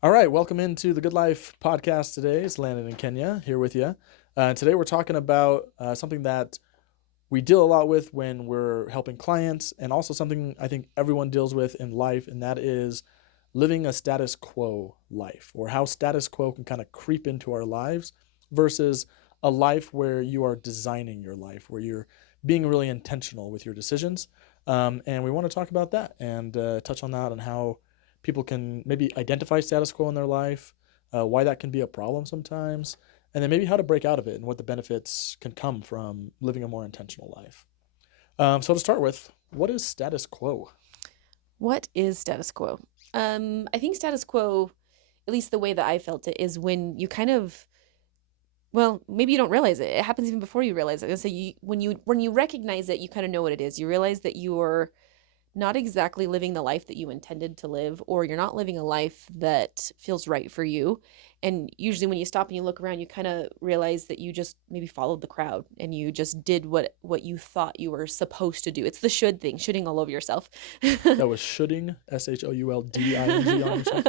All right, welcome into the Good Life podcast today. It's Landin in Kenya here with you. Today we're talking about something that we deal a lot with when we're helping clients, and also something I think everyone deals with in life, and that is living a status quo life, or how status quo can kind of creep into our lives versus a life where you are designing your life, where you're being really intentional with your decisions. And we want to talk about that and touch on that and how people can maybe identify status quo in their life, why that can be a problem sometimes, and then maybe how to break out of it and what the benefits can come from living a more intentional life. So to start with, what is status quo? What is status quo? I think status quo, at least the way that I felt it, is when you kind of, well, maybe you don't realize it. It happens even before you realize it. And so when you recognize it, you kind of know what it is. You realize that you're not exactly living the life that you intended to live, or you're not living a life that feels right for you. And usually when you stop and you look around, you kind of realize that you just maybe followed the crowd and you just did what you thought you were supposed to do. It's the should thing, shoulding all over yourself. That was shoulding, shoulding on yourself.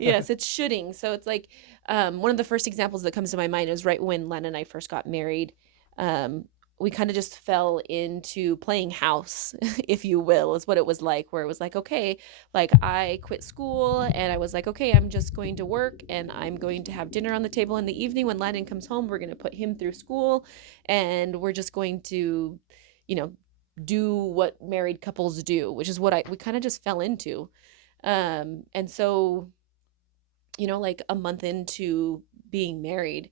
Yes, it's shoulding. So it's like one of the first examples that comes to my mind is right when Len and I first got married. Um, we kind of just fell into playing house, if you will, is what it was like, where it was like, okay, like I quit school and I was like, okay, I'm just going to work and I'm going to have dinner on the table in the evening. When Landon comes home, we're going to put him through school and we're just going to, you know, do what married couples do, which is what we kind of just fell into. And so, like a month into being married,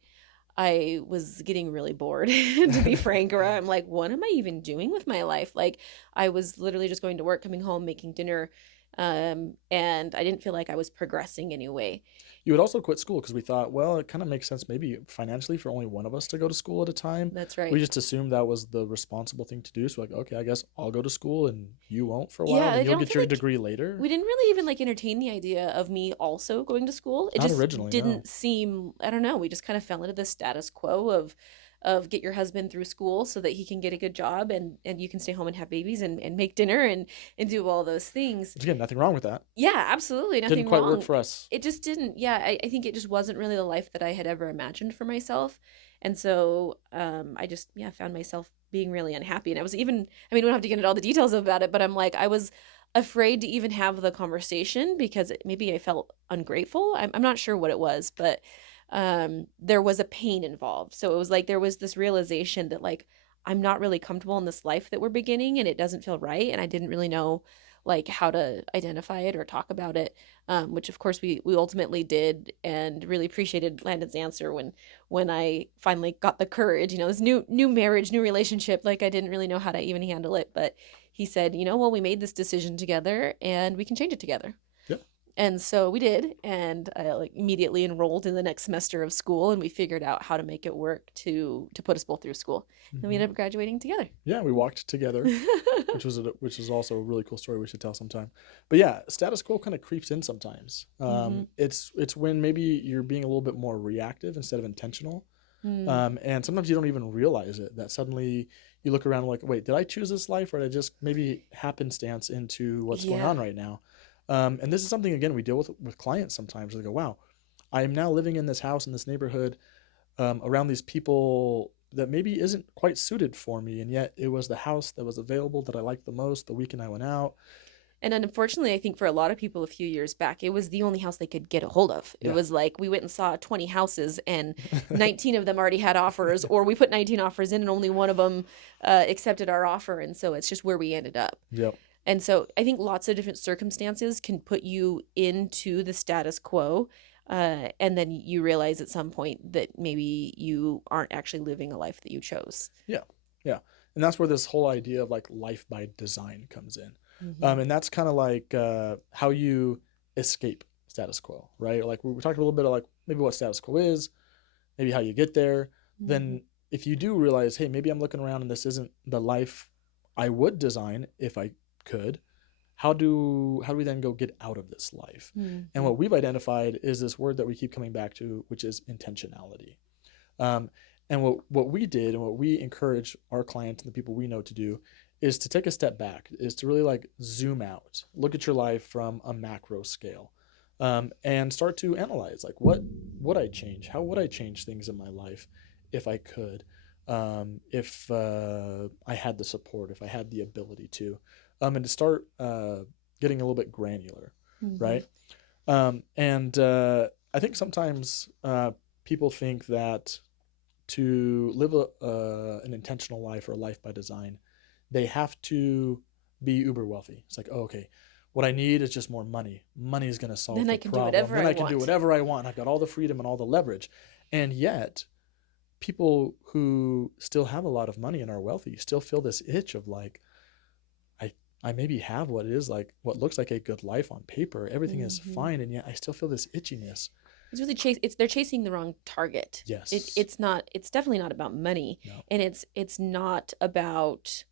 I was getting really bored, to be frank. Or I'm like, what am I even doing with my life? Like, I was literally just going to work, coming home, making dinner, and I didn't feel like I was progressing anyway. You would also quit school because we thought, well, it kind of makes sense maybe financially for only one of us to go to school at a time. That's We right. just assumed that was the responsible thing to do. So like, okay, I guess I'll go to school and you won't for a while, Yeah, then I you'll don't get feel your like degree later. we didn't really even like entertain the idea of me also going to school. It Not just originally, no. didn't seem, I don't know, we just kind of fell into the status quo of get your husband through school so that he can get a good job and you can stay home and have babies and make dinner and do all those things. Which again, nothing wrong with that. Yeah, absolutely Didn't nothing quite work wrong. for us. It just didn't, yeah, I think it just wasn't really the life that I had ever imagined for myself. And so I just, yeah, found myself being really unhappy. And I was even, I mean, we don't have to get into all the details about it, but I'm like, I was afraid to even have the conversation because maybe I felt ungrateful. I'm not sure what it was, but there was a pain involved. So it was like there was this realization that, like, I'm not really comfortable in this life that we're beginning and it doesn't feel right. And I didn't really know like how to identify it or talk about it, which of course we ultimately did, and really appreciated Landon's answer when I finally got the courage. This new marriage, new relationship. Like I didn't really know how to even handle it, but he said, well, we made this decision together and we can change it together. Yeah. And so we did, and I like immediately enrolled in the next semester of school, and we figured out how to make it work to put us both through school. And we Hmm. ended up graduating together. Yeah, we walked together, which was also a really cool story we should tell sometime. But yeah, status quo kind of creeps in sometimes. Mm-hmm. It's when maybe you're being a little bit more reactive instead of intentional. Mm. And sometimes you don't even realize it, that suddenly you look around like, wait, did I choose this life, or did I just maybe happenstance into what's going Yeah. on right now? And this is something again we deal with clients sometimes. They go, wow, I am now living in this house in this neighborhood, around these people that maybe isn't quite suited for me, and yet it was the house that was available that I liked the most the weekend I went out. And unfortunately, I think for a lot of people a few years back, it was the only house they could get a hold of. It Yeah. was like we went and saw 20 houses and 19 of them already had offers, or we put 19 offers in and only one of them accepted our offer. And so it's just where we ended up. Yep. And so I think lots of different circumstances can put you into the status quo. And then you realize at some point that maybe you aren't actually living a life that you chose. Yeah. Yeah. And that's where this whole idea of like life by design comes in. Mm-hmm. And that's kind of like how you escape status quo, right? Like we talked a little bit of like maybe what status quo is, maybe how you get there. Mm-hmm. Then if you do realize, hey, maybe I'm looking around and this isn't the life I would design if I could, how do we then go get out of this life? And Mm-hmm. what we've identified is this word that we keep coming back to, which is intentionality. Um, and what we did and what we encourage our clients and the people we know to do is to take a step back, is to really like zoom out, look at your life from a macro scale. and start to analyze like what would I change? How would I change things in my life if I could? If I had the support, if I had the ability to, and to start getting a little bit granular, Mm-hmm. right? And I think sometimes people think that to live an intentional life or a life by design, they have to be uber wealthy. It's like, oh, okay, what I need is just more money. Money is going to solve Then I the can do problem. whatever Then I I can do want. whatever I want. I've got all the freedom and all the leverage. And yet, people who still have a lot of money and are wealthy still feel this itch of like, I, I maybe have what it is like, what looks like a good life on paper. Everything is Mm-hmm. fine. And yet I still feel this itchiness. It's really they're chasing the wrong target. Yes. It's not, it's definitely not about money, No. and it's not about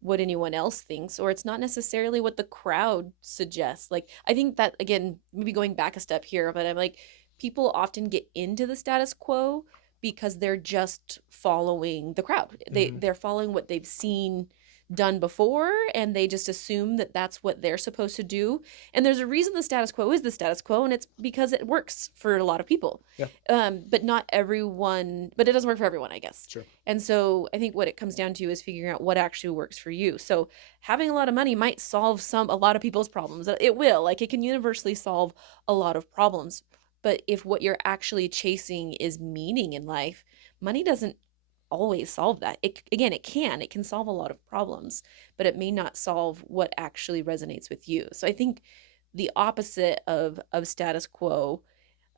what anyone else thinks, or it's not necessarily what the crowd suggests. Like, I think that, again, maybe going back a step here, but I'm like, people often get into the status quo because they're just following the crowd. Mm-hmm. They're following what they've seen done before, and they just assume that that's what they're supposed to do. And there's a reason the status quo is the status quo, and it's because it works for a lot of people. Yeah. But not everyone, but it doesn't work for everyone, I guess. Sure. And so I think what it comes down to is figuring out what actually works for you. So having a lot of money might solve a lot of people's problems. It will, like, it can universally solve a lot of problems. But if what you're actually chasing is meaning in life, money doesn't always solve that. It can solve a lot of problems, but it may not solve what actually resonates with you. So I think the opposite of status quo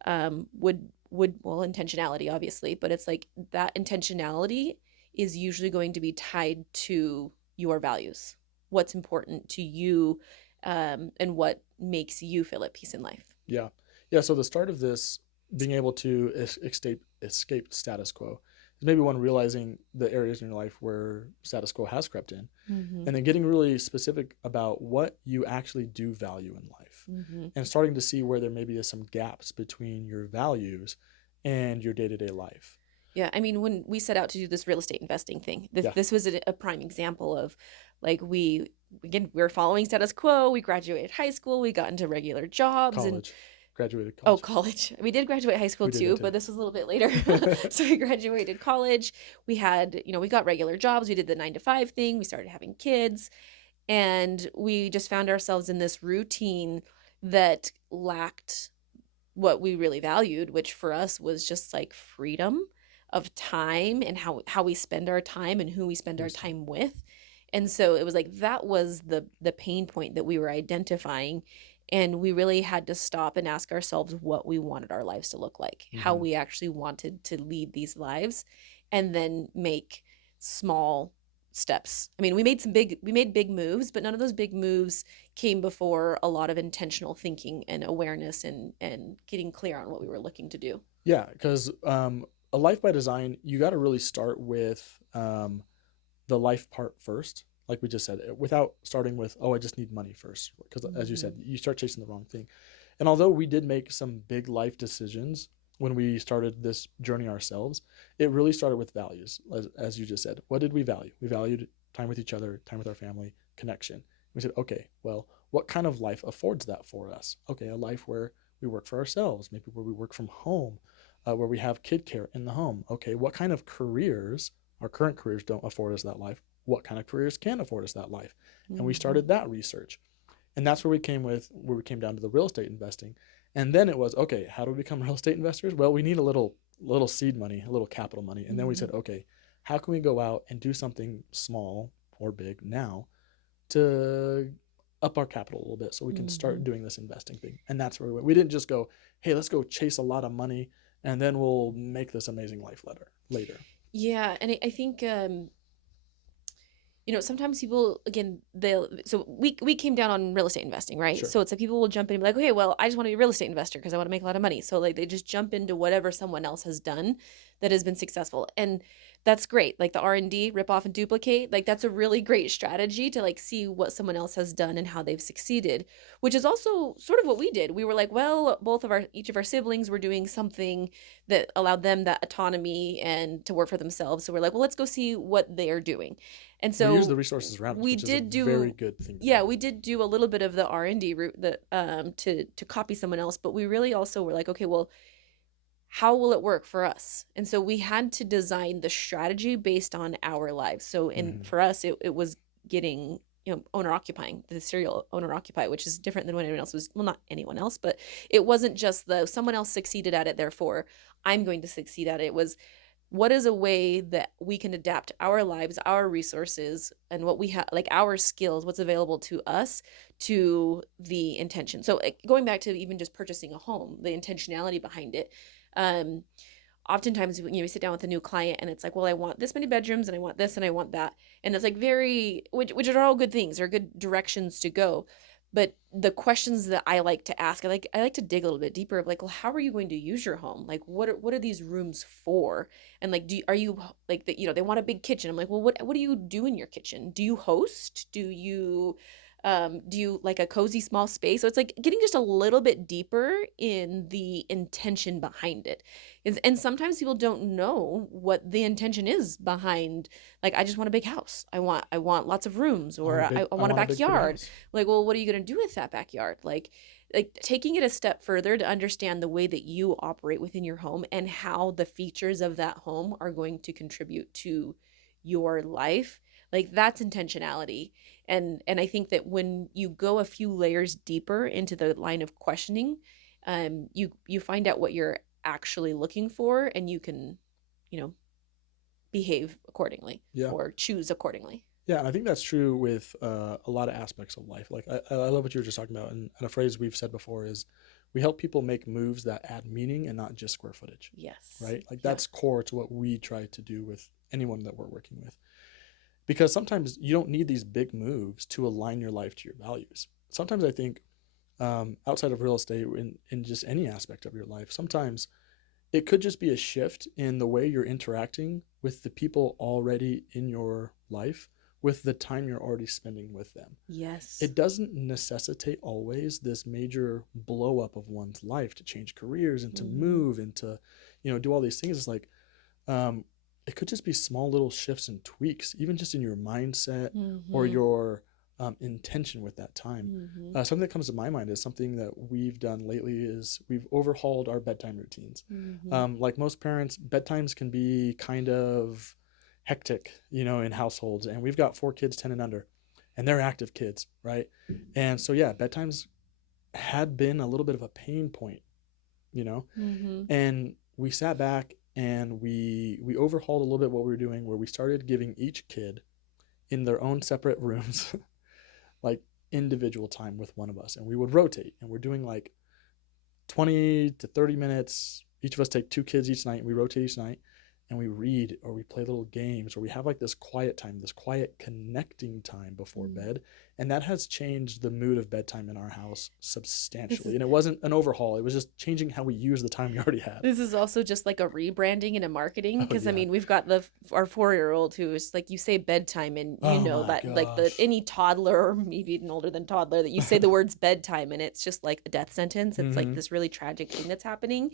would, well, intentionality, obviously, but it's like that intentionality is usually going to be tied to your values, what's important to you, and what makes you feel at peace in life. Yeah. Yeah. So the start of this, being able to escape status quo, is maybe one realizing the areas in your life where status quo has crept in, Mm-hmm. and then getting really specific about what you actually do value in life, Mm-hmm. and starting to see where there maybe is some gaps between your values and your day to day life. Yeah, I mean, when we set out to do this real estate investing thing, this Yeah. this was a prime example of, like, we were following status quo. We graduated high school, we got into regular jobs, and College, graduated oh, college. college. We did graduate high school We did that too, too. but this was a little bit later. So we graduated college. We had, we got regular jobs. We did the 9 to 5 thing. We started having kids, and we just found ourselves in this routine that lacked what we really valued, which for us was just like freedom of time, and how we spend our time and who we spend our Wisdom. time with. And so it was like that was the pain point that we were identifying, and we really had to stop and ask ourselves what we wanted our lives to look like, how Mm-hmm. we actually wanted to lead these lives, and then make small steps. I mean, we made big moves, but none of those big moves came before a lot of intentional thinking and awareness, and getting clear on what we were looking to do. Yeah, because a life by design, you got to really start with the life part first, like we just said, without starting with, oh, I just need money first. Because as you said, Mm-hmm. you start chasing the wrong thing. And although we did make some big life decisions when we started this journey ourselves, it really started with values, as you just said. What did we value? We valued time with each other, time with our family, connection. We said, okay, well, what kind of life affords that for us? Okay, a life where we work for ourselves, maybe where we work from home, where we have kid care in the home. Okay, what kind of careers, our current careers don't afford us that life? What kind of careers can afford us that life? And we Mm-hmm. started that research. And that's where we came down to the real estate investing. And then it was, okay, how do we become real estate investors? Well, we need a little seed money, a little capital money. And then we Mm-hmm. said, okay, how can we go out and do something small or big now to up our capital a little bit so we can Mm-hmm. start doing this investing thing? And that's where we went. We didn't just go, hey, let's go chase a lot of money and then we'll make this amazing life later. Yeah, and I think, sometimes people, again, they'll, so we came down on real estate investing, right? Sure. So it's like people will jump in and be like, okay, well, I just want to be a real estate investor because I want to make a lot of money. So like they just jump into whatever someone else has done that has been successful. And that's great. Like the R&D, rip off and duplicate, like that's a really great strategy to like see what someone else has done and how they've succeeded, which is also sort of what we did. We were like, well, each of our siblings were doing something that allowed them that autonomy and to work for themselves. So we're like, well, let's go see what they're doing. And We use the so resources around us, we which is a did very do, good thing to yeah, do. we did do a little bit of the R&D route that to copy someone else, but we really also were like, okay, well, how will it work for us? And so we had to design the strategy based on our lives. So for us, it was getting, owner occupying, the serial owner occupy, which is different than when anyone else was, well, not anyone else, but it wasn't just someone else succeeded at it, therefore I'm going to succeed at it. It was, what is a way that we can adapt our lives, our resources, and what we have, like our skills, what's available to us, to the intention. So going back to even just purchasing a home, the intentionality behind it. um Oftentimes, we sit down with a new client and it's like, well, I want this many bedrooms and I want this and I want that, and it's like very, which are all good things, are good directions to go. But the questions that I like to ask, I like to dig a little bit deeper of like, well, how are you going to use your home? Like, what are these rooms for? And like, are you like that? They want a big kitchen. I'm like, well, what do you do in your kitchen? Do you host? Do you like a cozy small space? So it's like getting just a little bit deeper in the intention behind it. And sometimes people don't know what the intention is behind, like, I just want a big house. I want lots of rooms, or I I want a want a big pretty backyard. house. Like, well, what are you going to do with that backyard? Like taking it a step further to understand the way that you operate within your home and how the features of that home are going to contribute to your life. Like, that's intentionality. And I think that when you go a few layers deeper into the line of questioning, you find out what you're actually looking for, and you can, you know behave accordingly Yeah. or choose accordingly. Yeah, and I think that's true with a lot of aspects of life. Like I love what you were just talking about, and a phrase we've said before is, we help people make moves that add meaning and not just square footage, Yes. right? Like Yeah. that's core to what we try to do with anyone that we're working with. Because sometimes you don't need these big moves to align your life to your values. Sometimes I think, outside of real estate, in just any aspect of your life, sometimes it could just be a shift in the way you're interacting with the people already in your life, with the time you're already spending with them. Yes. It doesn't necessitate always this major blow up of one's life to change careers and to Mm-hmm. move and to, do all these things. It's like, um, it could just be small little shifts and tweaks, even just in your mindset or Mm-hmm. your intention with that time. Mm-hmm. Something that comes to my mind is something that we've done lately is we've overhauled our bedtime routines. Mm-hmm. Like most parents, bedtimes can be kind of hectic, in households. And we've got 4 kids, 10 and under, and they're active kids, right? And so, yeah, bedtimes had been a little bit of a pain point, you know? Mm-hmm. And we sat back and we overhauled a little bit what we were doing, where we started giving each kid in their own separate rooms like individual time with one of us, and we would rotate, and we're doing like 20 to 30 minutes. Each of us take 2 kids each night, and we rotate each night, and we read or we play little games, or we have like this quiet time, this quiet connecting time before Mm-hmm. bed. And that has changed the mood of bedtime in our house This substantially. is And it wasn't an overhaul, it was just changing how we use the time we already had. this is also just like a rebranding and a marketing, Oh, because I yeah. mean, we've got our 4-year-old who is like, you say bedtime, and Oh, my that, like, the gosh. any toddler, or maybe even older than toddler, that you say the words bedtime and it's just like a death sentence. It's like Mm-hmm. this really tragic thing that's happening.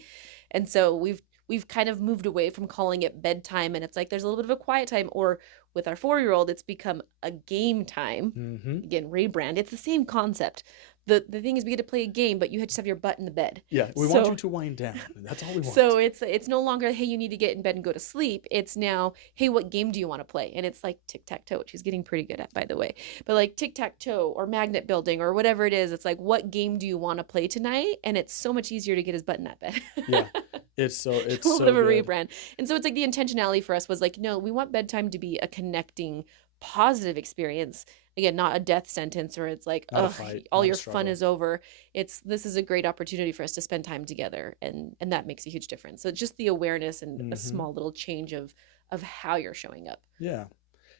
And so we've kind of moved away from calling it bedtime, and it's like there's a little bit of a quiet time. Or with our 4-year-old, it's become a game time. Mm-hmm. Again, rebrand. It's the same concept. The thing is, we get to play a game, but you just have your butt in the bed. Yeah, we want you So to wind down. That's all we so want. it's no longer, hey, you need to get in bed and go to sleep. It's now, hey, what game do you want to play? And it's like tic-tac-toe, which he's getting pretty good at, by the way. But like tic-tac-toe or magnet building or whatever it is, it's like, what game do you want to play tonight? And it's so much easier to get his butt in that bed. Yeah, A it's little bit so of a good. rebrand. And so it's like the intentionality for us was like, no, we want bedtime to be a connecting, positive experience. Again, not a death sentence, or it's like, Not a oh, fight, all not a your fun struggle. is over. This is a great opportunity for us to spend time together, and that makes a huge difference. So just the awareness and a Mm-hmm. small little change of how you're showing up. Yeah.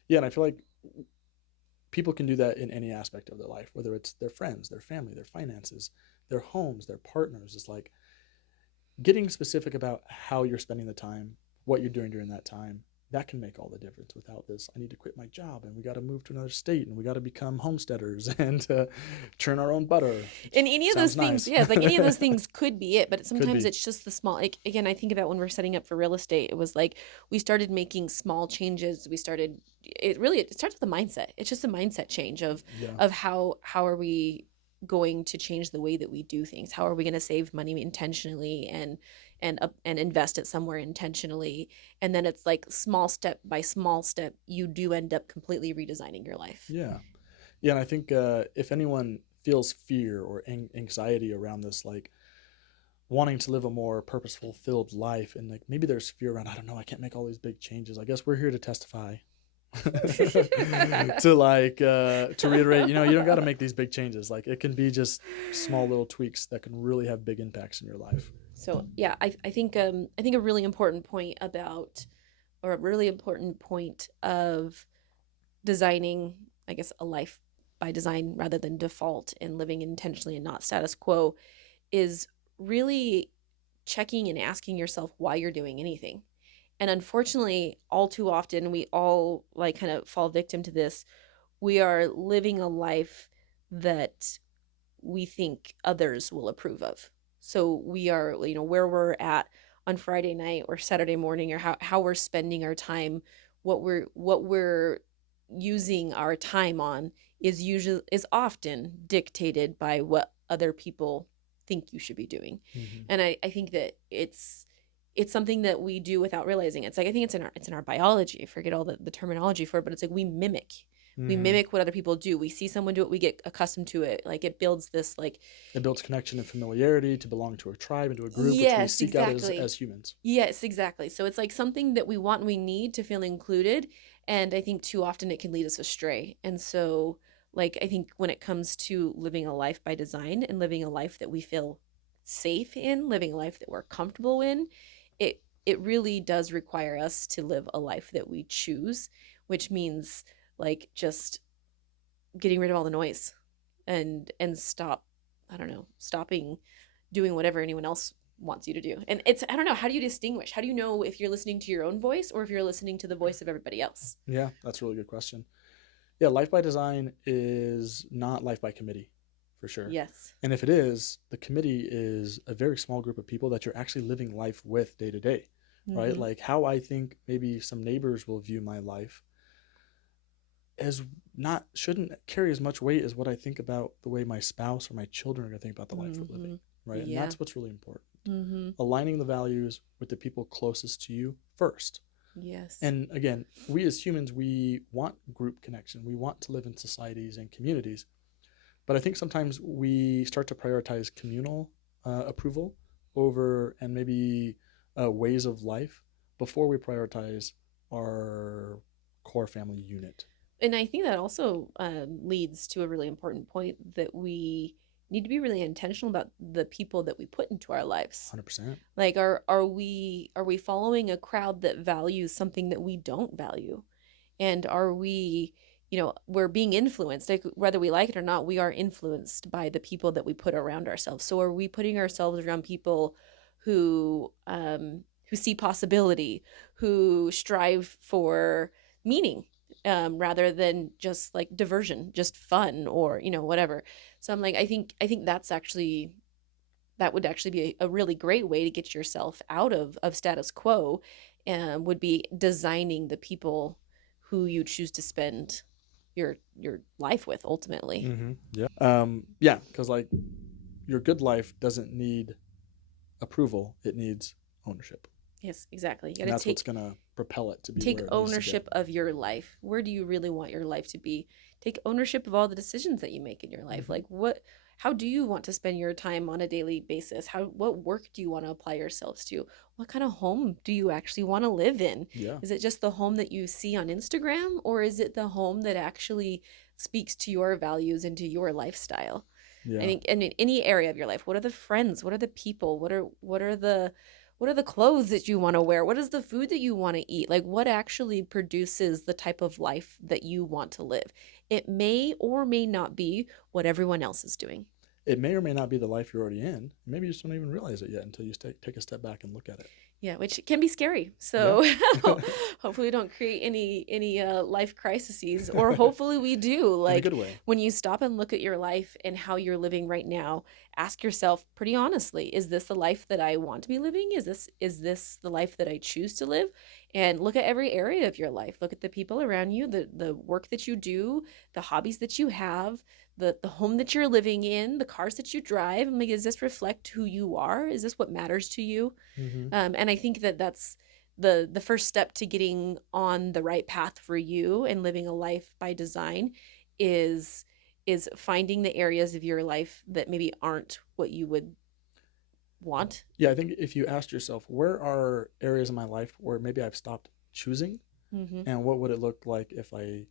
Yeah, and I feel like people can do that in any aspect of their life, whether it's their friends, their family, their finances, their homes, their partners. It's like getting specific about how you're spending the time what you're doing during that time, that can make all the difference. Without this, I need to quit my job and we got to move to another state and we got to become homesteaders and churn our own butter. And any of those Sounds things, nice. yeah, it's like any of those things could be it, but Could sometimes be. it's just the small, like, again, I think about when we're setting up for real estate, it was like we started making small changes. It starts with a mindset. It's just a mindset change Yeah. of how are we going to change the way that we do things? How are we going to save money intentionally and invest it somewhere intentionally? And then it's like small step by small step, you do end up completely redesigning your life. Yeah. Yeah. And I think if anyone feels fear or anxiety around this, like wanting to live a more purposeful, filled life, and like maybe there's fear around, I don't know, I can't make all these big changes. I guess we're here to testify to to reiterate, you don't got to make these big changes. Like it can be just small little tweaks that can really have big impacts in your life. So yeah, I think a really important point about, or a really important point of designing, I guess, a life by design rather than default and living intentionally and not status quo is really checking and asking yourself why you're doing anything. And unfortunately, all too often we all like kind of fall victim to this. We are living a life that we think others will approve of. So we are, where we're at on Friday night or Saturday morning, or how we're spending our time, what we're using our time on is often dictated by what other people think you should be doing. Mm-hmm. And I think that it's something that we do without realizing. It's like, I think it's in our biology. I forget all the terminology for it, but it's like we mimic what other people do. We see someone do it, we get accustomed to it. Like it builds this like It builds connection and familiarity to belong to a tribe and to a group, which we yes, seek out exactly. as humans. Yes, exactly. So it's like something that we want and we need to feel included. And I think too often it can lead us astray. And so like I think when it comes to living a life by design and living a life that we feel safe in, living a life that we're comfortable in, it really does require us to live a life that we choose, which means like just getting rid of all the noise and stopping doing whatever anyone else wants you to do. And it's, I don't know, how do you distinguish? How do you know if you're listening to your own voice or if you're listening to the voice of everybody else? Yeah, that's a really good question. Yeah, life by design is not life by committee, for sure. Yes. And if it is, the committee is a very small group of people that you're actually living life with day to day, right? Mhm. Like how I think maybe some neighbors will view my life as not shouldn't carry as much weight as what I think about the way my spouse or my children are going to think about the life we're living, right? And Yeah. that's what's really important. Mm-hmm. Aligning the values with the people closest to you first. Yes. And again, we as humans, we want group connection. We want to live in societies and communities. But I think sometimes we start to prioritize communal approval over and maybe ways of life before we prioritize our core family unit. And I think that also leads to a really important point that we need to be really intentional about the people that we put into our lives. 100%. Like, are we following a crowd that values something that we don't value? And are we, we're being influenced, like whether we like it or not, we are influenced by the people that we put around ourselves. So are we putting ourselves around people who see possibility, who strive for meaning, rather than just like diversion, just fun, or whatever. So I'm like, I think that would actually be a really great way to get yourself out of status quo, would be designing the people who you choose to spend your life with ultimately. Mm-hmm. Yeah. Yeah, because like your good life doesn't need approval; it needs ownership, Yes, exactly. You and got to that's what's gonna propel it to be take where it needs to ownership get. of your life. Where do you really want your life to be? Take ownership of all the decisions that you make in your life. Mm-hmm. Like how do you want to spend your time on a daily basis? What work do you want to apply yourselves to? What kind of home do you actually want to live in? Yeah. Is it just the home that you see on Instagram, or is it the home that actually speaks to your values and to your lifestyle? I Yeah. think, and in any area of your life, what are the friends? What are the people? What are the clothes that you want to wear? What is the food that you want to eat? Like, what actually produces the type of life that you want to live? It may or may not be what everyone else is doing. it may or may not be the life you're already in. Maybe you just don't even realize it yet until you take a step back and look at it. Yeah, which can be scary. Yeah. So hopefully we don't create any life crises, or hopefully we do. In a Like good way. when you stop and look at your life and how you're living right now, ask yourself pretty honestly, is this the life that I want to be living? Is this the life that I choose to live? And look at every area of your life. Look at the people around you, the work that you do, the hobbies that you have, the home that you're living in, the cars that you drive. I'm like, does this reflect who you are? Is this what matters to you? Mm-hmm. And I think that that's the first step to getting on the right path for you and living a life by design is finding the areas of your life that maybe aren't what you would want. Yeah, I think if you asked yourself, where are areas in my life where maybe I've stopped choosing, Mm-hmm. and what would it look like if I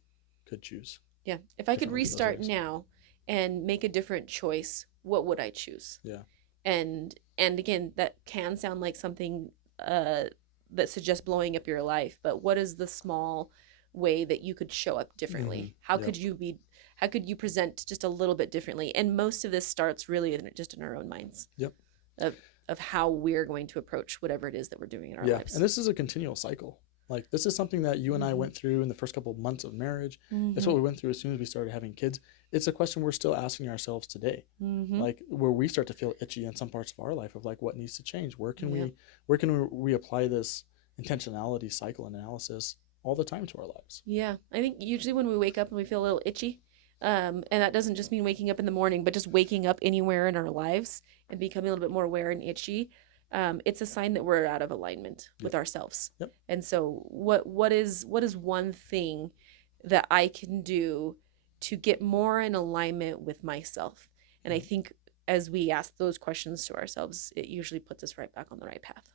could choose Yeah. If I could differently for those restart areas? now and make a different choice, what would I choose? Yeah. And again, that can sound like something that suggests blowing up your life, but what is the small way that you could show up differently? Mm-hmm. How Yep. could you be? How could you present just a little bit differently? And most of this starts really just in our own minds. Yep. Of how we're going to approach whatever it is that we're doing in our Yeah, lives. and this is a continual cycle. Like this is something that you and I Mm-hmm. went through in the first couple of months of marriage. Mm-hmm. It's what we went through as soon as we started having kids. It's a question we're still asking ourselves today. Mm-hmm. Like where we start to feel itchy in some parts of our life of like what needs to change. Where can Yep. we apply this intentionality cycle and analysis all the time to our lives? Yeah, I think usually when we wake up and we feel a little itchy, and that doesn't just mean waking up in the morning, but just waking up anywhere in our lives and becoming a little bit more aware and itchy, it's a sign that we're out of alignment with Yep. ourselves. Yep. And so, what is one thing that I can do to get more in alignment with myself? And I think as we ask those questions to ourselves, it usually puts us right back on the right path.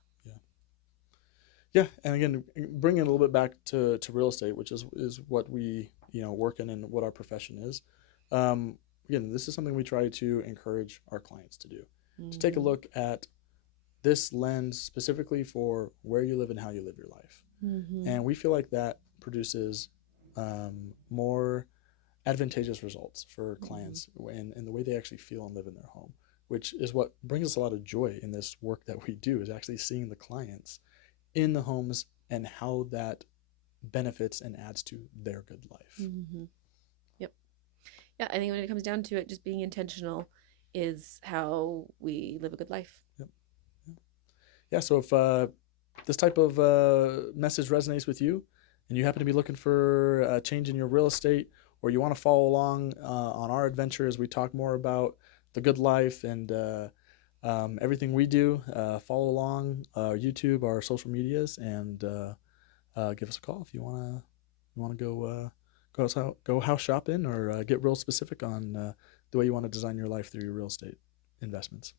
Yeah, and again, bringing it a little bit back to real estate, which is what we work in and what our profession is. Again, this is something we try to encourage our clients to do. To take a look at this lens specifically for where you live and how you live your life. Mm-hmm. And we feel like that produces more advantageous results for clients in the way they actually feel and live in their home, which is what brings us a lot of joy in this work that we do, is actually seeing the clients in the homes and how that benefits and adds to their good life. Mm-hmm. Yep. Yeah, I think when it comes down to it, just being intentional is how we live a good life. Yep. Yeah, so if this type of message resonates with you and you happen to be looking for a change in your real estate, or you want to follow along on our adventure as we talk more about the good life and everything we do, follow along our YouTube, our social medias, and give us a call if you want to go house shopping or get real specific on the way you want to design your life through your real estate investments.